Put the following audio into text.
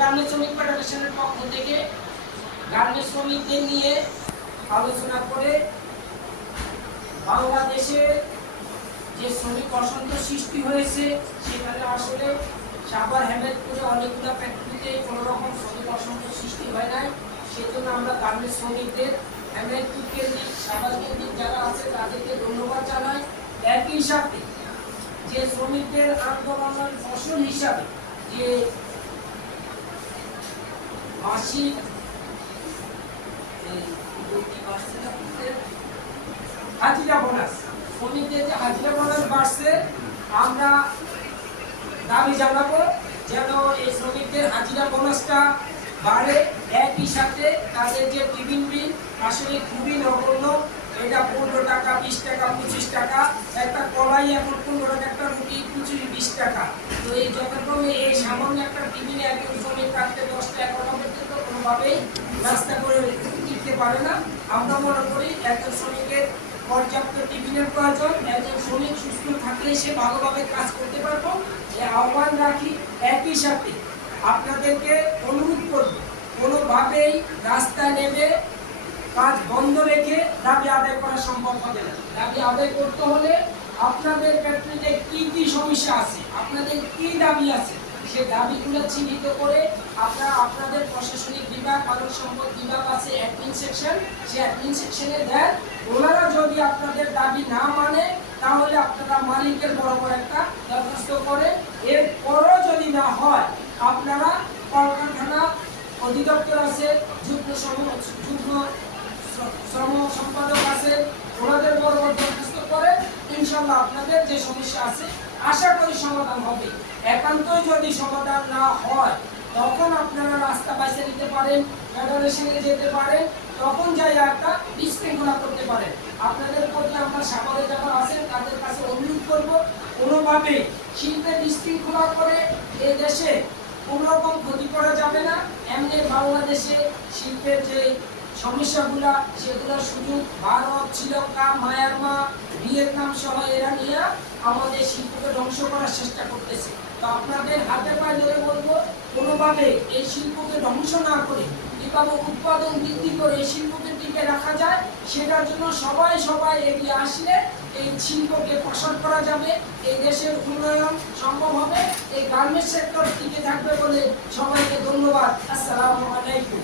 Garments শ্রমিক ফেডারেশনের পক্ষ থেকে গার্মেন্টস শ্রমিকদের নিয়ে আলোচনা করে বাংলাদেশে যে শ্রমিক অসন্তোষ সৃষ্টি হয়েছে সেখানে আসলে সাভার হেমেদপুরে অনেকগুলো ফ্যাক্টরিতে কোনো রকম শ্রমিক অসন্তোষ সৃষ্টি হয় নাই। সেজন্য আমরা গার্মেন্টস শ্রমিকদের হেমেদপুর কেন্দ্রিক সাভার কেন্দ্রিক যারা আছে তাদেরকে ধন্যবাদ জানাই। একই সাথে যে শ্রমিকদের আন্দোলনের ফসল হিসাবে যে মাসিক হাজিরা বোনাস, শ্রমিকদের যে হাজিরা বোনাস বাড়ছে, আমরা দাবি জানাবো যেন এই শ্রমিকদের হাজিরা বোনাসটা বাড়ে। একই সাথে তাদের যে টিফিন বিল আসলে খুবই নগণ্য, এটা 15 টাকা, 20 টাকা, 25 টাকা, একটা কলাই এখন 15 টাকা, একটা রুটি 20 টাকা। তো এই যথাক্রমে এই সামান্য একটা টিফিনে একজন শ্রমিক কাটতে 10 টাকা পর্যন্ত কোনোভাবেই রাস্তা করে দিতে পারে না। আমরা মনে করি একজন শ্রমিকের পর্যাপ্ত টিফিনের প্রয়োজন, একজন শ্রমিক সুস্থ থাকলে সে ভালোভাবে কাজ করতে পারবো, এই আহ্বান রাখি। একই সাথে আপনাদেরকে অনুরোধ করব, কোনোভাবেই রাস্তায় নেমে কাজ বন্ধ রেখে দাবি আদায় করা সম্ভব হবে না। দাবি আদায় করতে হলে আপনাদের ফ্যাক্টরিতে কি কি সমস্যা আছে, আপনাদের কি দাবি আছে, সে দাবিগুলো চিহ্নিত করে আপনারা আপনাদের প্রশাসনিক বিভাগ, মানব সম্পদ বিভাগ আছে, অ্যাডমিন সেকশন, সেই অ্যাডমিন সেকশনে দেন। ওনারা যদি আপনাদের দাবি না মানে তাহলে আপনারা মালিকের বরাবর একটা দরখাস্ত করে, এরপরও যদি না হয় আপনারা কলকারখানা অধিদপ্তর আছে, যুগ্ম শ্রম সম্পাদক আছে, ওনাদের বরাবর দরখাস্ত করে ইনশাল্লাহ আপনাদের যে সমস্যা আছে আশা করি সমাধান হবে। একান্তই যদি সমাধান না হয় তখন আপনারা রাস্তা বাইছে নিতে পারেন, ফেডারেশনে যেতে পারেন, তখন যাই একটা বিশৃঙ্খলা করতে পারেন। আপনাদের প্রতি আমরা সাভারে যারা আছেন তাদের কাছে অনুরোধ করব, কোনোভাবে শিল্পের বিশৃঙ্খলা করে এই দেশে কোনো রকম ক্ষতি করা যাবে না। এমনি বাংলাদেশে শিল্পের যে সমস্যাগুলা সেগুলোর সুযোগ ভারত, শ্রীলঙ্কা, মায়ানমার, ভিয়েতনাম সহ এরা নিয়ে আমাদের শিল্পকে ধ্বংস করার চেষ্টা করতেছে। তো আপনাদের হাতে পায়ে ধরে বলবো, কোনোভাবে এই শিল্পকে ধ্বংস না করে কিভাবে উৎপাদন বৃদ্ধি করে এই শিল্পকে টিকে রাখা যায় সেটার জন্য সবাই এগিয়ে আসলে এই শিল্পকে প্রসার করা যাবে, এই দেশের উন্নয়ন সম্ভব হবে, এই গার্মেন্টস সেক্টর টিকে থাকবে বলে সবাইকে ধন্যবাদ। আসসালামু আলাইকুম।